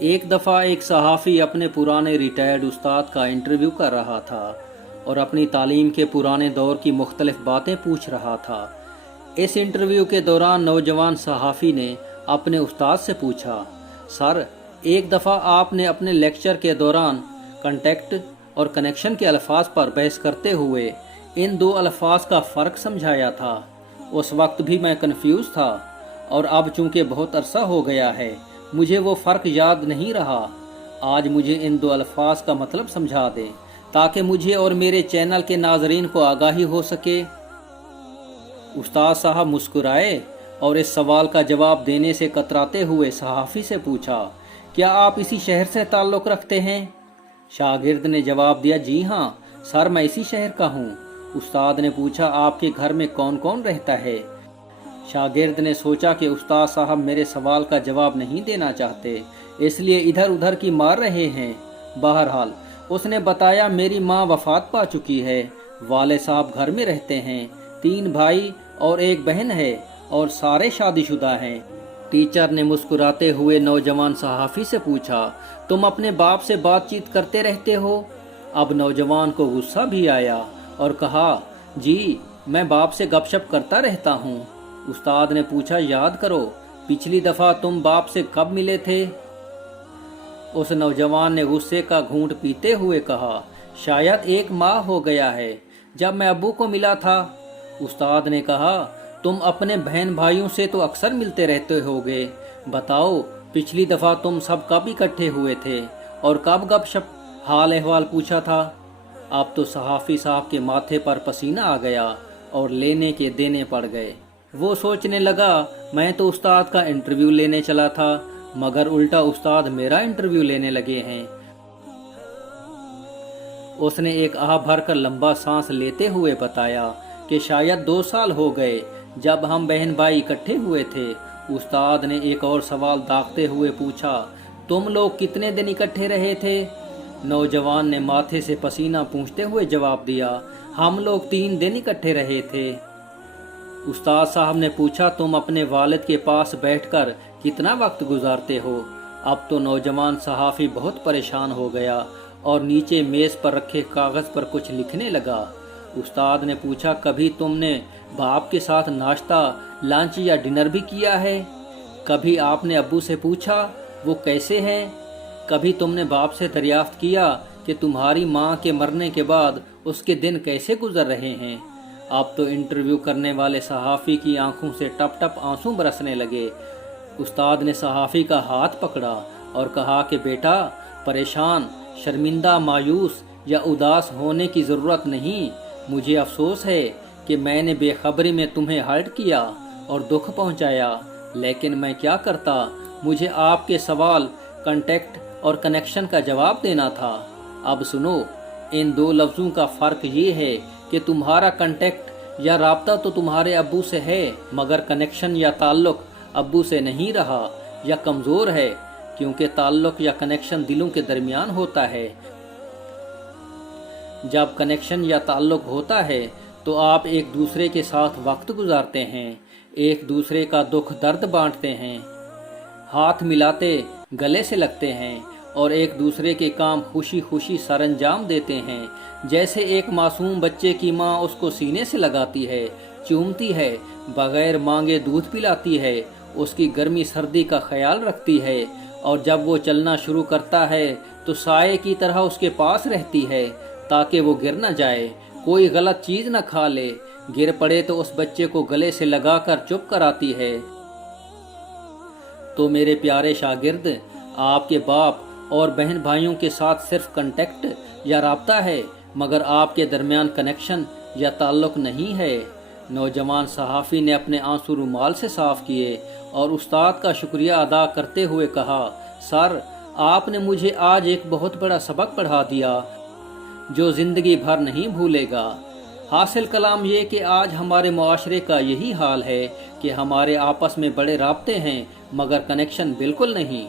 ایک دفعہ ایک صحافی اپنے پرانے ریٹائرڈ استاد کا انٹرویو کر رہا تھا اور اپنی تعلیم کے پرانے دور کی مختلف باتیں پوچھ رہا تھا۔ اس انٹرویو کے دوران نوجوان صحافی نے اپنے استاد سے پوچھا، سر، ایک دفعہ آپ نے اپنے لیکچر کے دوران کنٹیکٹ اور کنیکشن کے الفاظ پر بحث کرتے ہوئے ان دو الفاظ کا فرق سمجھایا تھا۔ اس وقت بھی میں کنفیوز تھا، اور اب چونکہ بہت عرصہ ہو گیا ہے مجھے وہ فرق یاد نہیں رہا۔ آج مجھے ان دو الفاظ کا مطلب سمجھا دیں تاکہ مجھے اور میرے چینل کے ناظرین کو آگاہی ہو سکے۔ استاد صاحب مسکرائے اور اس سوال کا جواب دینے سے کتراتے ہوئے صحافی سے پوچھا، کیا آپ اسی شہر سے تعلق رکھتے ہیں؟ شاگرد نے جواب دیا، جی ہاں سر، میں اسی شہر کا ہوں۔ استاد نے پوچھا، آپ کے گھر میں کون کون رہتا ہے؟ شاگرد نے سوچا کہ استاد صاحب میرے سوال کا جواب نہیں دینا چاہتے، اس لیے ادھر ادھر کی مار رہے ہیں۔ بہرحال اس نے بتایا، میری ماں وفات پا چکی ہے، والد صاحب گھر میں رہتے ہیں، 3 بھائی اور 1 بہن ہے، اور سارے شادی شدہ ہیں۔ ٹیچر نے مسکراتے ہوئے نوجوان صحافی سے پوچھا، تم اپنے باپ سے بات چیت کرتے رہتے ہو؟ اب نوجوان کو غصہ بھی آیا اور کہا، جی میں باپ سے گپ شپ کرتا رہتا ہوں۔ استاد نے پوچھا، یاد کرو پچھلی دفعہ تم باپ سے کب ملے تھے؟ اس نوجوان نے غصے کا گھونٹ پیتے ہوئے کہا، شاید 1 ماہ ہو گیا ہے، جب میں ابو کو ملا تھا۔ استاد نے کہا، تم اپنے بہن بھائیوں سے تو اکثر ملتے رہتے ہوگے، بتاؤ پچھلی دفعہ تم سب کب اکٹھے ہوئے تھے اور کب گپ شپ حال احوال پوچھا تھا؟ اب تو صحافی صاحب کے ماتھے پر پسینہ آ گیا اور لینے کے دینے پڑ گئے۔ وہ سوچنے لگا، میں تو استاد کا انٹرویو لینے چلا تھا، مگر الٹا استاد میرا انٹرویو لینے لگے ہیں۔ اس نے ایک آہ بھر کر لمبا سانس لیتے ہوئے بتایا کہ شاید 2 سال ہو گئے جب ہم بہن بھائی اکٹھے ہوئے تھے۔ استاد نے ایک اور سوال داغتے ہوئے پوچھا، تم لوگ کتنے دن اکٹھے رہے تھے؟ نوجوان نے ماتھے سے پسینہ پونچھتے ہوئے جواب دیا، ہم لوگ 3 دن اکٹھے رہے تھے۔ استاد صاحب نے پوچھا، تم اپنے والد کے پاس بیٹھ کر کتنا وقت گزارتے ہو؟ اب تو نوجوان صحافی بہت پریشان ہو گیا اور نیچے میز پر رکھے کاغذ پر کچھ لکھنے لگا۔ استاد نے پوچھا، کبھی تم نے باپ کے ساتھ ناشتہ، لنچ یا ڈنر بھی کیا ہے؟ کبھی آپ نے ابو سے پوچھا وہ کیسے ہیں؟ کبھی تم نے باپ سے دریافت کیا کہ تمہاری ماں کے مرنے کے بعد اس کے دن کیسے گزر رہے ہیں؟ اب تو انٹرویو کرنے والے صحافی کی آنکھوں سے ٹپ ٹپ آنسو برسنے لگے۔ استاد نے صحافی کا ہاتھ پکڑا اور کہا کہ بیٹا، پریشان، شرمندہ، مایوس یا اداس ہونے کی ضرورت نہیں۔ مجھے افسوس ہے کہ میں نے بے خبری میں تمہیں ہرٹ کیا اور دکھ پہنچایا، لیکن میں کیا کرتا، مجھے آپ کے سوال کنٹیکٹ اور کنیکشن کا جواب دینا تھا۔ اب سنو، ان 2 لفظوں کا فرق یہ ہے کہ تمہارا کنٹیکٹ یا رابطہ تو تمہارے ابو سے ہے، مگر کنیکشن یا تعلق ابو سے نہیں رہا یا کمزور ہے، کیونکہ تعلق یا کنیکشن دلوں کے درمیان ہوتا ہے۔ جب کنیکشن یا تعلق ہوتا ہے تو آپ ایک دوسرے کے ساتھ وقت گزارتے ہیں، ایک دوسرے کا دکھ درد بانٹتے ہیں، ہاتھ ملاتے گلے سے لگتے ہیں اور ایک دوسرے کے کام خوشی خوشی سر انجام دیتے ہیں، جیسے ایک معصوم بچے کی ماں اس کو سینے سے لگاتی ہے، چومتی ہے، بغیر مانگے دودھ پلاتی ہے، اس کی گرمی سردی کا خیال رکھتی ہے، اور جب وہ چلنا شروع کرتا ہے تو سائے کی طرح اس کے پاس رہتی ہے تاکہ وہ گر نہ جائے، کوئی غلط چیز نہ کھا لے، گر پڑے تو اس بچے کو گلے سے لگا کر چپ کراتی ہے۔ تو میرے پیارے شاگرد، آپ کے باپ اور بہن بھائیوں کے ساتھ صرف کنٹیکٹ یا رابطہ ہے، مگر آپ کے درمیان کنیکشن یا تعلق نہیں ہے۔ نوجوان صحافی نے اپنے آنسو رومال سے صاف کیے اور استاد کا شکریہ ادا کرتے ہوئے کہا، سر، آپ نے مجھے آج ایک بہت بڑا سبق پڑھا دیا جو زندگی بھر نہیں بھولے گا۔ حاصل کلام یہ کہ آج ہمارے معاشرے کا یہی حال ہے کہ ہمارے آپس میں بڑے رابطے ہیں مگر کنیکشن بالکل نہیں۔